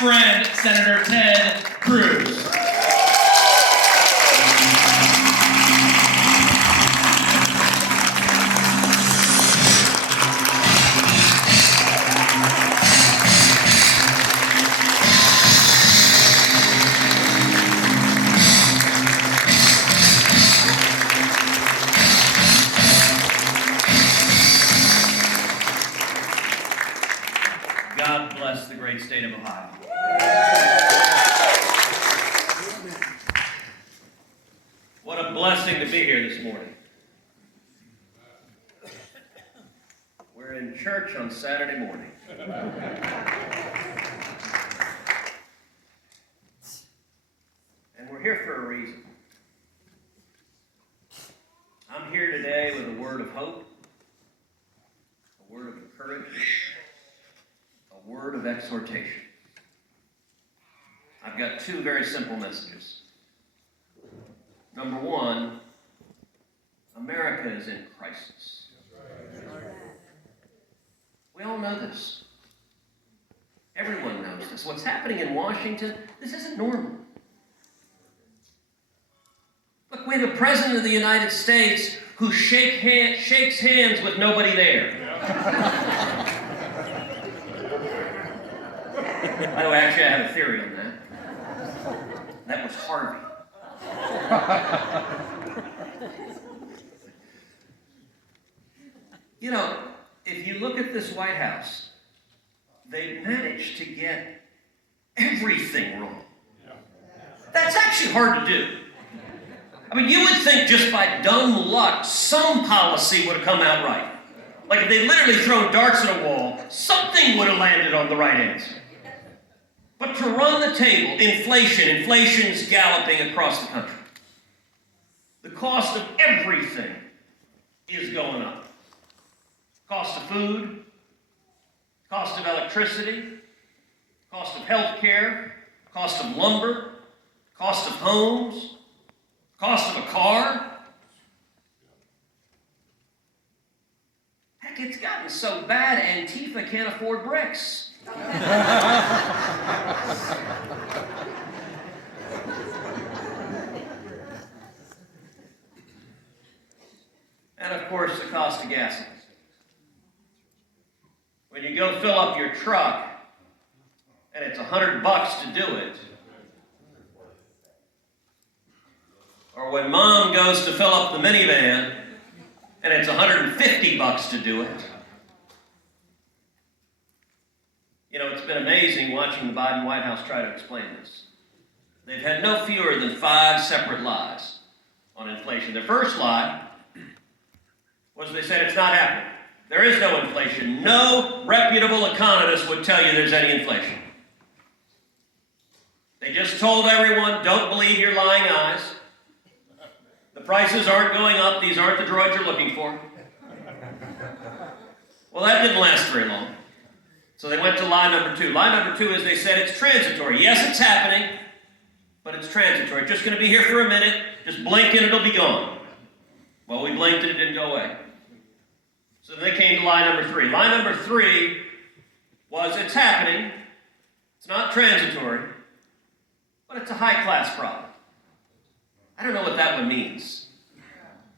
friend, Senator Ted Cruz. God bless the great state of Ohio. What a blessing to be here this morning. We're in church on Saturday morning. And we're here for a reason. I'm here today with a word of hope, a word of encouragement, a word of exhortation. I've got two very simple messages. Number one, America is in crisis. We all know this. Everyone knows this. What's happening in Washington, this isn't normal. Look, we have a president of the United States who shakes hands with nobody there. By the way, actually, I have a theory on that. That was Harvey. You know, if you look at this White House, they managed to get everything wrong. That's actually hard to do. I mean, you would think just by dumb luck, some policy would have come out right. Like if they literally thrown darts at a wall, something would have landed on the right answer. But to run the table, inflation's galloping across the country. The cost of everything is going up. Cost of food, cost of electricity, cost of health care, cost of lumber, cost of homes, cost of a car. Heck, it's gotten so bad Antifa can't afford bricks. And of course, the cost of gasoline. When you go fill up your truck, and it's $100 to do it, or when mom goes to fill up the minivan, and it's $150 to do it. You know, it's been amazing watching the Biden White House try to explain this. They've had no fewer than 5 separate lies on inflation. Their first lie was they said it's not happening. There is no inflation. No reputable economist would tell you there's any inflation. They just told everyone, don't believe your lying eyes. The prices aren't going up. These aren't the droids you're looking for. Well, that didn't last very long. So they went to lie number 2. Lie number 2 is they said it's transitory. Yes, it's happening, but it's transitory. It's just going to be here for a minute. Just blink and it'll be gone. Well, we blinked and it didn't go away. So then they came to lie number 3. Lie number 3 was it's happening. It's not transitory, but it's a high-class problem. I don't know what that one means.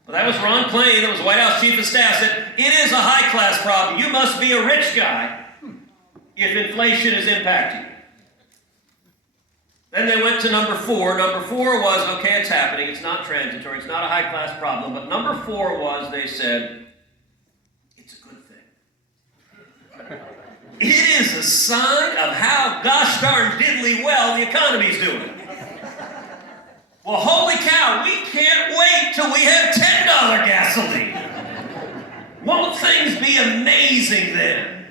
But that was Ron Klain, that was White House Chief of Staff, said, it is a high-class problem. You must be a rich guy if inflation is impacting you. Then they went to number 4. Number 4 was, okay, it's happening. It's not transitory. It's not a high-class problem. But number 4 was, they said, it's a good thing. It is a sign of how gosh darn diddly well the economy's doing. Well, holy cow, we can't wait till we have $10 gasoline. Won't things be amazing then?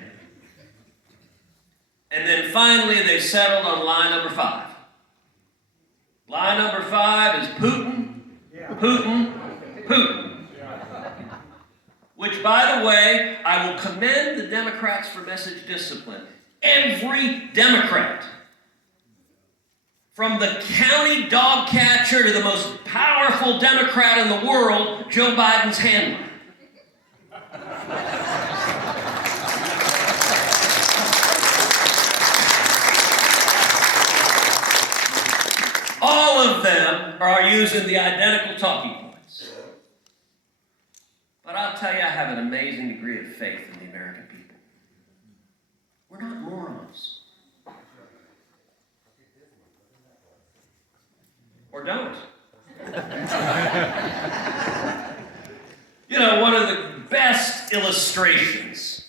And then finally, they settled on lie number 5. Lie number 5 is Putin, Putin, Putin. Which, by the way, I will commend the Democrats for message discipline. Every Democrat, from the county dog catcher to the most powerful Democrat in the world, Joe Biden's handler. of them are using the identical talking points. But I'll tell you, I have an amazing degree of faith in the American people. We're not morons. Or don't. You know, one of the best illustrations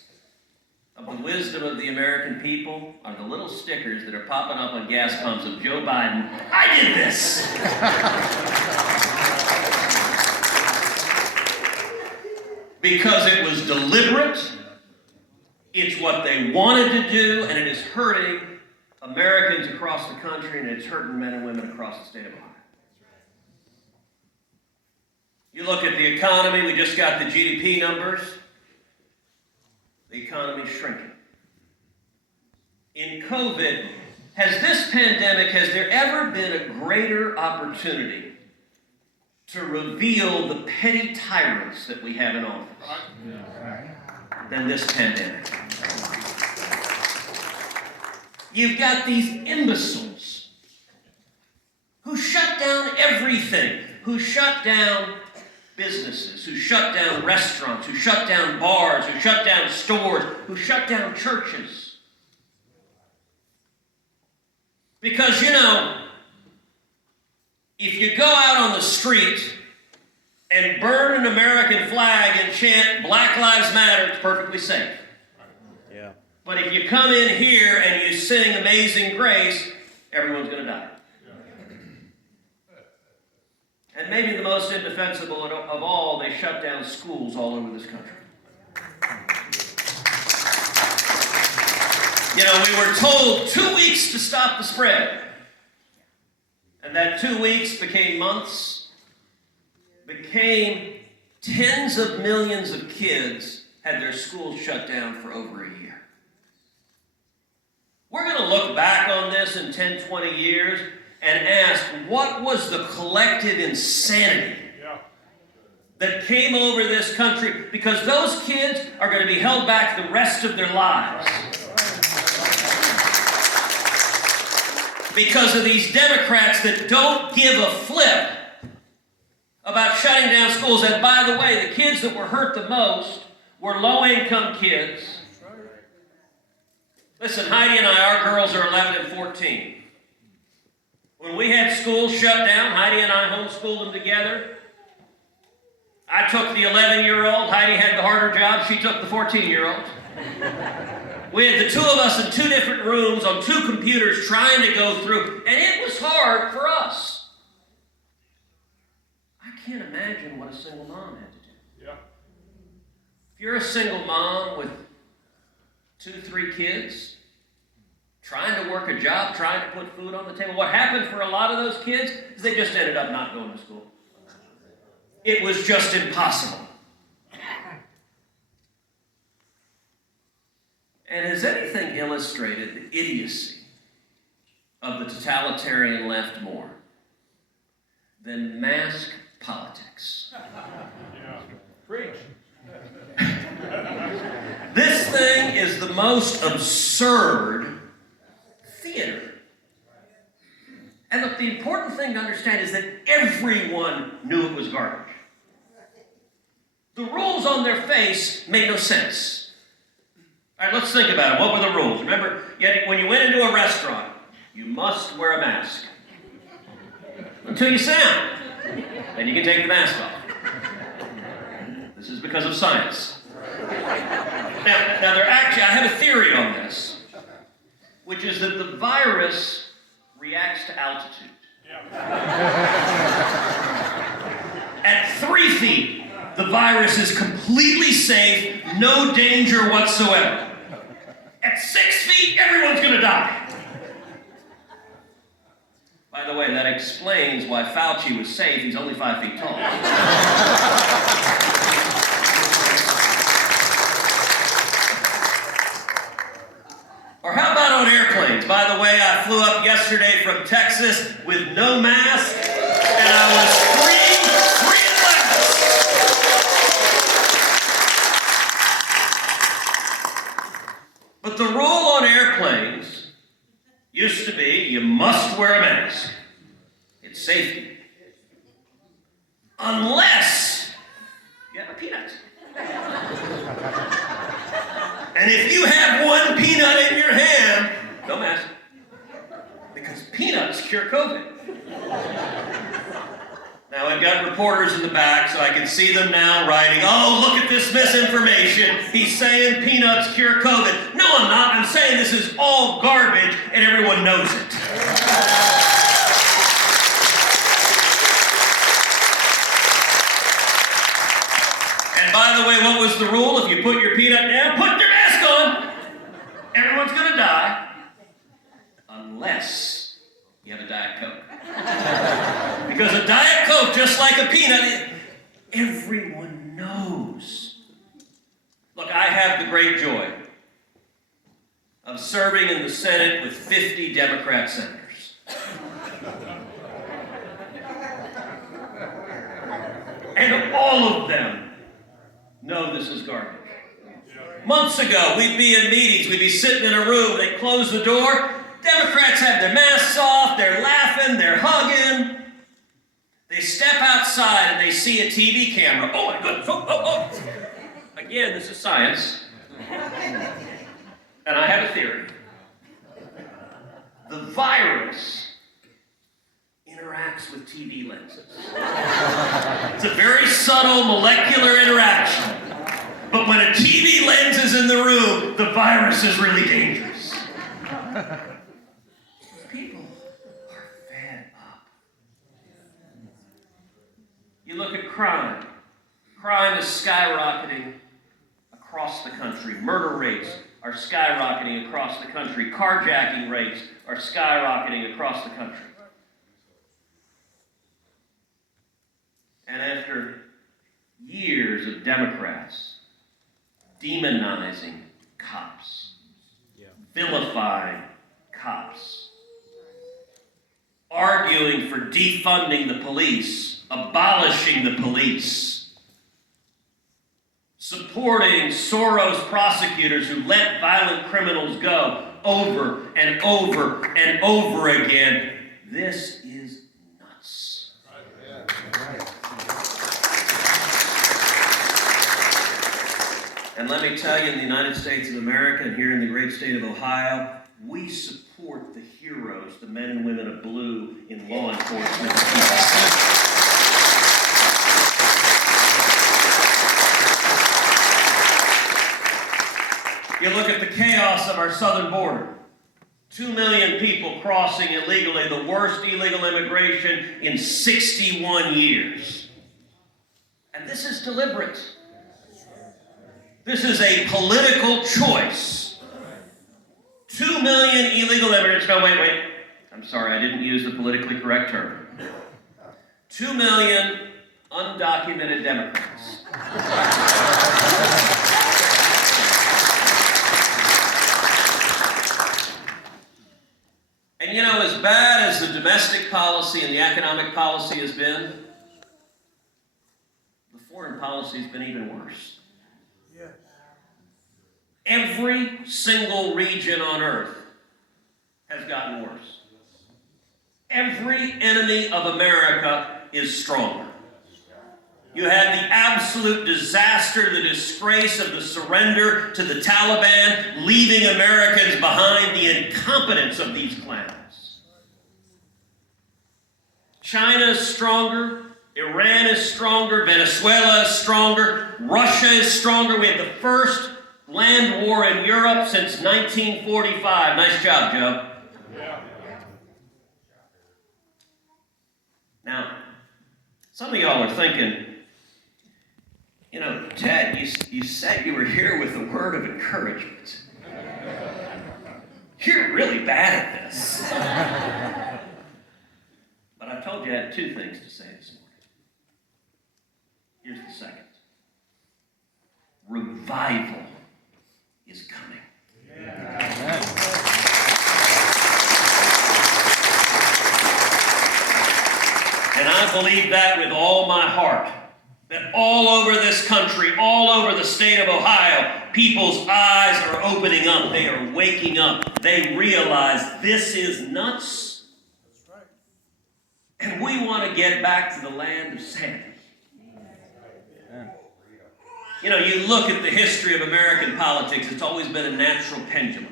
of the wisdom of the American people are the little stickers that are popping up on gas pumps of Joe Biden. I did this! Because it was deliberate, it's what they wanted to do, and it is hurting Americans across the country, and it's hurting men and women across the state of Ohio. You look at the economy, we just got the GDP numbers. The economy's shrinking. In COVID, has there ever been a greater opportunity to reveal the petty tyrants that we have in office than this pandemic? You've got these imbeciles who shut down everything, who shut down businesses, who shut down restaurants, who shut down bars, who shut down stores, who shut down churches. Because, you know, if you go out on the street and burn an American flag and chant Black Lives Matter, it's perfectly safe. Yeah. But if you come in here and you sing Amazing Grace, everyone's going to die. And maybe the most indefensible of all, they shut down schools all over this country. You know, we were told 2 weeks to stop the spread. And that 2 weeks became months, became tens of millions of kids had their schools shut down for over a year. We're going to look back on this in 10, 20 years and ask, what was the collective insanity that came over this country? Because those kids are going to be held back the rest of their lives. Because of these Democrats that don't give a flip about shutting down schools. And by the way, the kids that were hurt the most were low-income kids. Listen, Heidi and I, our girls are 11 and 14. When we had schools shut down, Heidi and I homeschooled them together. I took the 11-year-old. Heidi had the harder job. She took the 14-year-old. We had the two of us in two different rooms on two computers trying to go through, and it was hard for us. I can't imagine what a single mom had to do. Yeah. If you're a single mom with 2, 3 kids, trying to work a job, trying to put food on the table, what happened for a lot of those kids is they just ended up not going to school. It was just impossible. And has anything illustrated the idiocy of the totalitarian left more than mask politics? Yeah. Preach. This thing is the most absurd theater. And look, the important thing to understand is that everyone knew it was garbage. The rules on their face made no sense. All right, let's think about it. What were the rules? Remember, when you went into a restaurant, you must wear a mask. Until you sit down. Then you can take the mask off. This is because of science. Now I have a theory on this, which is that the virus reacts to altitude. At 3 feet, the virus is completely safe, no danger whatsoever. At 6 feet, everyone's going to die. By the way, that explains why Fauci was safe. He's only 5 feet tall. Or how about on airplanes? By the way, I flew up yesterday from Texas with no mask, and I was free at last. But the rule on airplanes used to be you must wear a mask. It's It's safety. Unless you have a peanut. And if you have one peanut in your hand, don't mess. Because peanuts cure COVID. Now, I've got reporters in the back, so I can see them now writing, oh, look at this misinformation. He's saying peanuts cure COVID. No, I'm not. I'm saying this is all garbage, and everyone knows it. And by the way, what was the rule? If you put your peanut down, put your mask on. Everyone's going to die. Unless you have a Diet Coke. Because a Diet Coke, just like a peanut, everyone knows. Look, I have the great joy of serving in the Senate with 50 Democrat senators. And all of them know this is garbage. Months ago, we'd be in meetings, we'd be sitting in a room, they'd close the door, Democrats have their masks off, they're laughing, they're hugging. They step outside and they see a TV camera. Oh my goodness, oh. Again, this is science. And I have a theory. The virus interacts with TV lenses. It's a very subtle molecular interaction. But when a TV lens is in the room, the virus is really dangerous. People are fed up. You look at crime. Crime is skyrocketing across the country. Murder rates are skyrocketing across the country. Carjacking rates are skyrocketing across the country. And after years of Democrats demonizing cops, vilifying cops, arguing for defunding the police, abolishing the police, supporting Soros prosecutors who let violent criminals go over and over and over again. This is nuts. And let me tell you, in the United States of America and here in the great state of Ohio, we support the heroes, the men and women of blue in law enforcement. You look at the chaos of our southern border. 2 million people crossing illegally, the worst illegal immigration in 61 years. And this is deliberate. This is a political choice. 2 million illegal immigrants. No, wait. I'm sorry, I didn't use the politically correct term. 2 million undocumented Democrats. And you know, as bad as the domestic policy and the economic policy has been, the foreign policy has been even worse. Every single region on earth has gotten worse. Every enemy of America is stronger. You had the absolute disaster, the disgrace of the surrender to the Taliban, leaving Americans behind, the incompetence of these clowns. China is stronger. Iran is stronger. Venezuela is stronger. Russia is stronger. We had the first land war in Europe since 1945. Nice job, Joe. Yeah. Now, some of y'all are thinking, you know, Ted, you said you were here with a word of encouragement. You're really bad at this. But I told you I had 2 things to say this morning. Here's the second. Revival is coming. Yeah. And I believe that with all my heart, that all over this country, all over the state of Ohio, people's eyes are opening up. They are waking up. They realize this is nuts. That's right. And we want to get back to the land of Sandy. You know, you look at the history of American politics, it's always been a natural pendulum.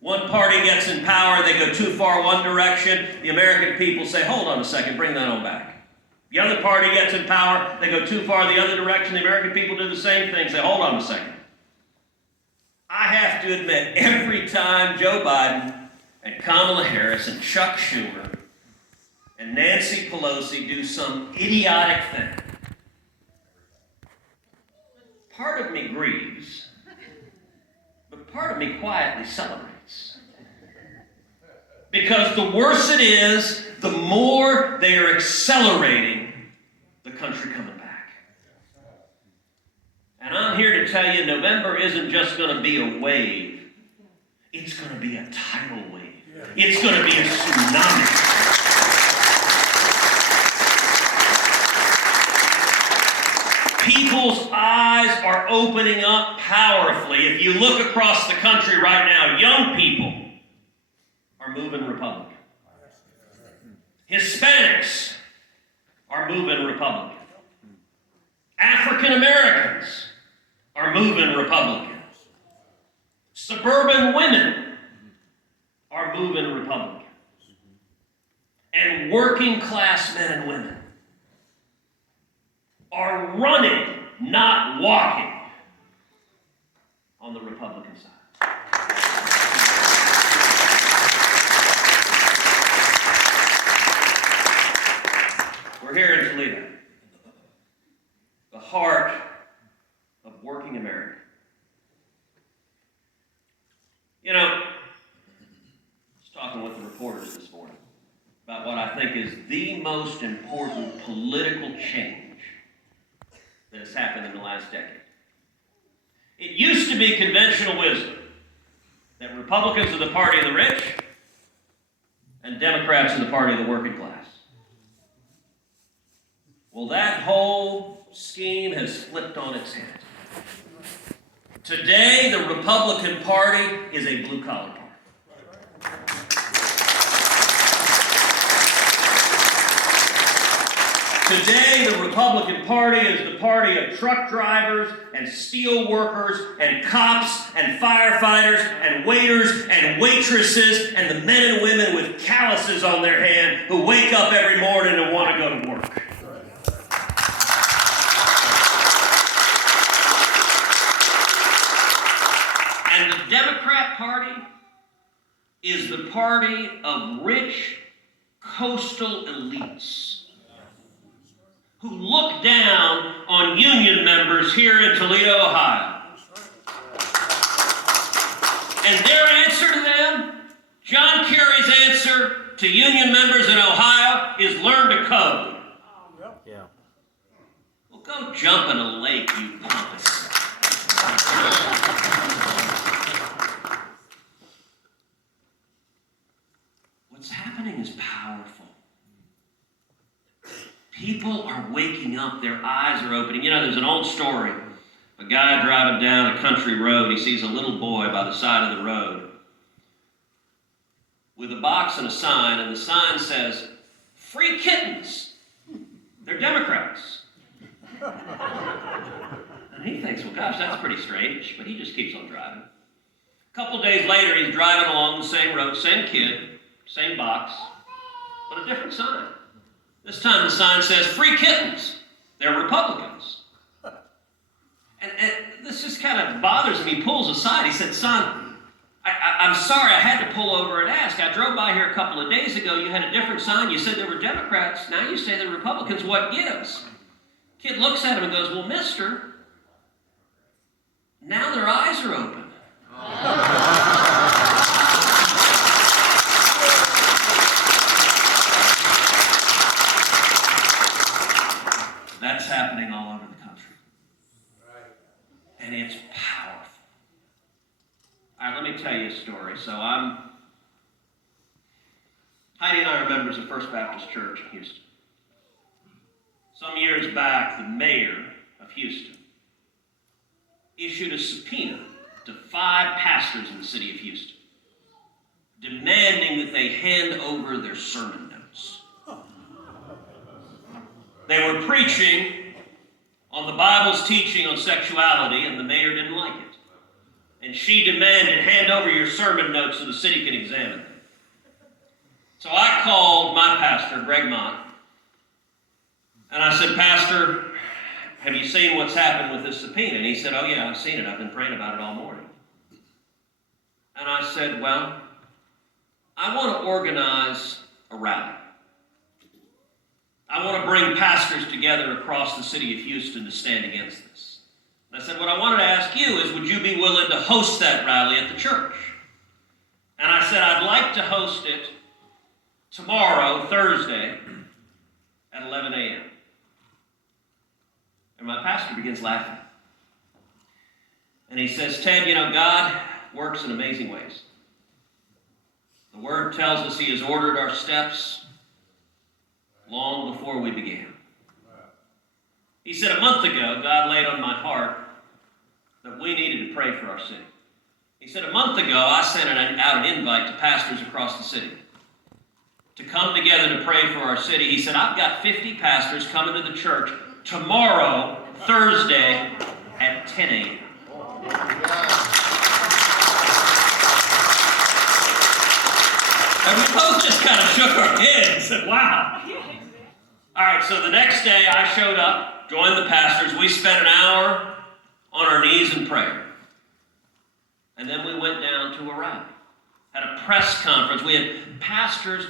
One party gets in power, they go too far one direction, the American people say, hold on a second, bring that on back. The other party gets in power, they go too far the other direction, the American people do the same thing, say, hold on a second. I have to admit, every time Joe Biden and Kamala Harris and Chuck Schumer and Nancy Pelosi do some idiotic thing, part of me grieves, but part of me quietly celebrates. Because the worse it is, the more they are accelerating the country coming back. And I'm here to tell you, November isn't just going to be a wave. It's going to be a tidal wave. It's going to be a tsunami. People's eyes are opening up powerfully. If you look across the country right now, young people are moving Republican. Hispanics are moving Republican. African Americans are moving Republican. Suburban women are moving Republican. And working class men and women are running, not walking, on the Republican side. We're here in Toledo, the heart of working America. You know, I was talking with the reporters this morning about what I think is the most important political change that has happened in the last decade. It used to be conventional wisdom that Republicans are the party of the rich and Democrats are the party of the working class. Well, that whole scheme has flipped on its head. Today, the Republican Party is a blue-collar party. Today, the Republican Party is the party of truck drivers and steel workers and cops and firefighters and waiters and waitresses and the men and women with calluses on their hand who wake up every morning and want to go to work. And the Democrat Party is the party of rich coastal elites who look down on union members here in Toledo, Ohio. And their answer to them, John Kerry's answer to union members in Ohio, is learn to code. Yeah. Well, go jump in a lake, you pompous. What's happening is powerful. People are waking up, their eyes are opening. You know, there's an old story. A guy driving down a country road, he sees a little boy by the side of the road with a box and a sign, and the sign says, "Free kittens. They're Democrats." And he thinks, well, gosh, that's pretty strange, but he just keeps on driving. A couple days later, he's driving along the same road, same kid, same box, but a different sign. This time the sign says, "Free kittens. They're Republicans." And this just kind of bothers him. He pulls aside. He said, "Son, I'm sorry, I had to pull over and ask. I drove by here a couple of days ago. You had a different sign. You said they were Democrats. Now you say they're Republicans. What gives?" Kid looks at him and goes, "Well, mister, now their eyes are open." That's happening all over the country. And it's powerful. All right, let me tell you a story. So Heidi and I are members of First Baptist Church in Houston. Some years back, the mayor of Houston issued a subpoena to 5 pastors in the city of Houston, demanding that they hand over their sermon notes. were preaching on the Bible's teaching on sexuality, and the mayor didn't like it. And she demanded, hand over your sermon notes so the city can examine them. So I called my pastor, Greg Mott, and I said, Pastor, have you seen what's happened with this subpoena? And he said, oh yeah, I've seen it. I've been praying about it all morning. And I said, well, I want to organize a rally. I want to bring pastors together across the city of Houston to stand against this. And I said, what I wanted to ask you is, would you be willing to host that rally at the church? And I said, I'd like to host it tomorrow, Thursday, at 11 a.m. And my pastor begins laughing. And he says, Ted, you know, God works in amazing ways. The Word tells us He has ordered our steps long before we began. He said, a month ago, God laid on my heart that we needed to pray for our city. He said, a month ago, I sent out an invite to pastors across the city to come together to pray for our city. He said, I've got 50 pastors coming to the church tomorrow, Thursday, at 10 a.m. And we both just kind of shook our heads and said, wow. All right, so the next day I showed up, joined the pastors. We spent an hour on our knees in prayer. And then we went down to a rally, had a press conference. We had pastors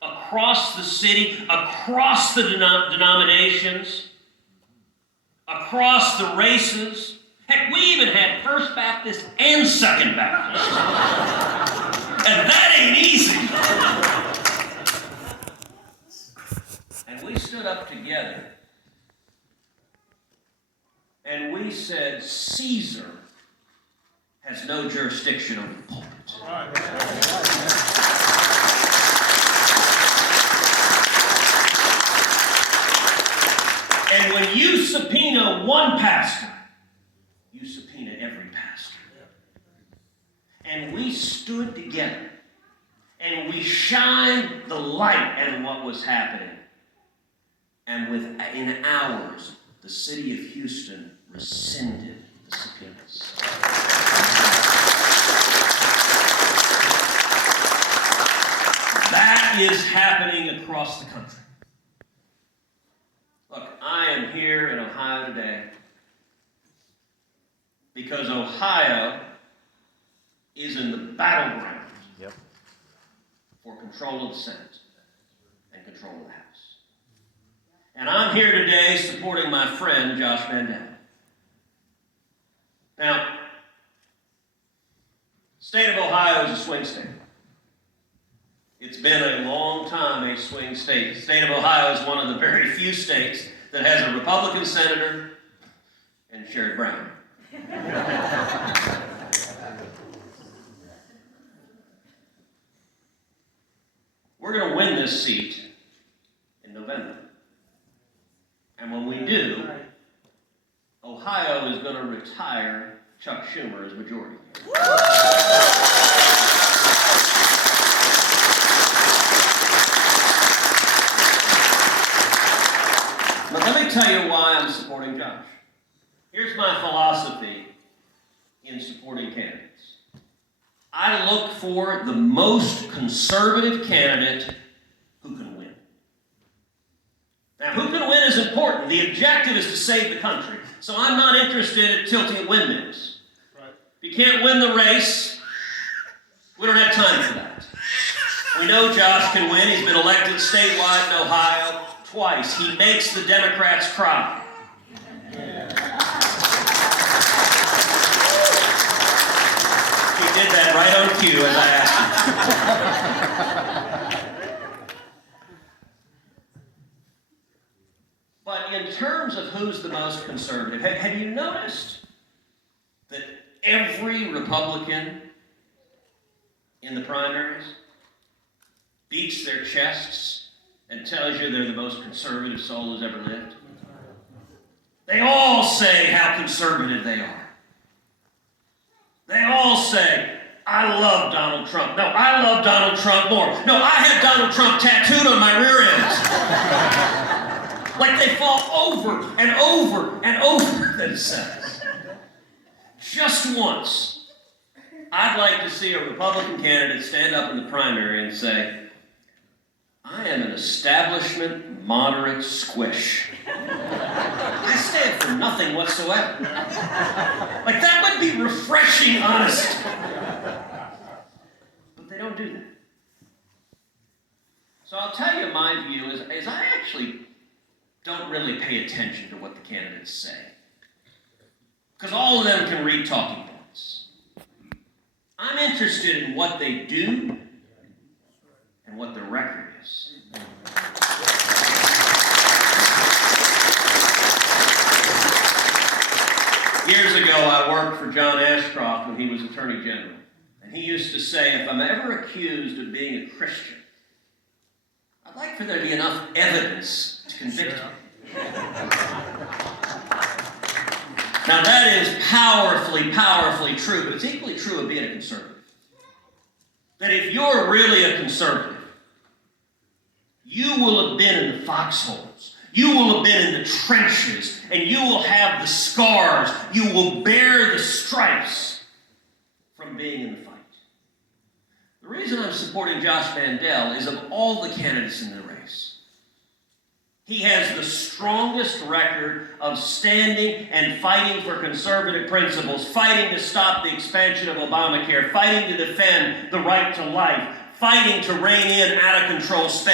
across the city, across the denominations, across the races. Heck, we even had First Baptist and Second Baptist. And that ain't easy. And we stood up together and we said, Caesar has no jurisdiction over the pulpit. And when you subpoena one pastor, you subpoena every pastor. And we stood together and we shined the light on what was happening. And within hours, the city of Houston rescinded the subpoenas. That is happening across the country. Look, I am here in Ohio today because Ohio is in the battleground for control of the Senate and control of the House. And I'm here today supporting my friend, Josh Mandel. Now, state of Ohio is a swing state. It's been a long time a swing state. The state of Ohio is one of the very few states that has a Republican senator and Sherrod Brown. We're going to win this seat in November. And when we do, Ohio is going to retire Chuck Schumer as majority. But let me tell you why I'm supporting Josh. Here's my philosophy in supporting candidates. I look for the most conservative candidate who can win. Now, who can win is important. The objective is to save the country. So I'm not interested in tilting at windmills. Right. If you can't win the race, we don't have time for that. We know Josh can win. He's been elected statewide in Ohio twice. He makes the Democrats cry. He did that right on cue as I asked him. But in terms of who's the most conservative, have you noticed that every Republican in the primaries beats their chests and tells you they're the most conservative soul who's ever lived? They all say how conservative they are. They all say, I love Donald Trump. No, I love Donald Trump more. No, I have Donald Trump tattooed on my rear end. like they fall over and over and over themselves. Just once, I'd like to see a Republican candidate stand up in the primary and say, I am an establishment moderate squish. I stand for nothing whatsoever. Like, that would be refreshing honesty. But they don't do that. So I'll tell you my view is I actually don't really pay attention to what the candidates say. Because all of them can read talking points. I'm interested in what they do and what their record is. Years ago, I worked for John Ashcroft when he was Attorney General. And he used to say, if I'm ever accused of being a Christian, I'd like for there to be enough evidence to convict me. Now that is powerfully, powerfully true, but it's equally true of being a conservative. That if you're really a conservative, you will have been in the foxholes. You will have been in the trenches, and you will have the scars. You will bear the stripes from being in the fight. The reason I'm supporting Josh Mandel is of all the candidates in the race, he has the strongest record of standing and fighting for conservative principles, fighting to stop the expansion of Obamacare, fighting to defend the right to life, fighting to rein in out-of-control spending.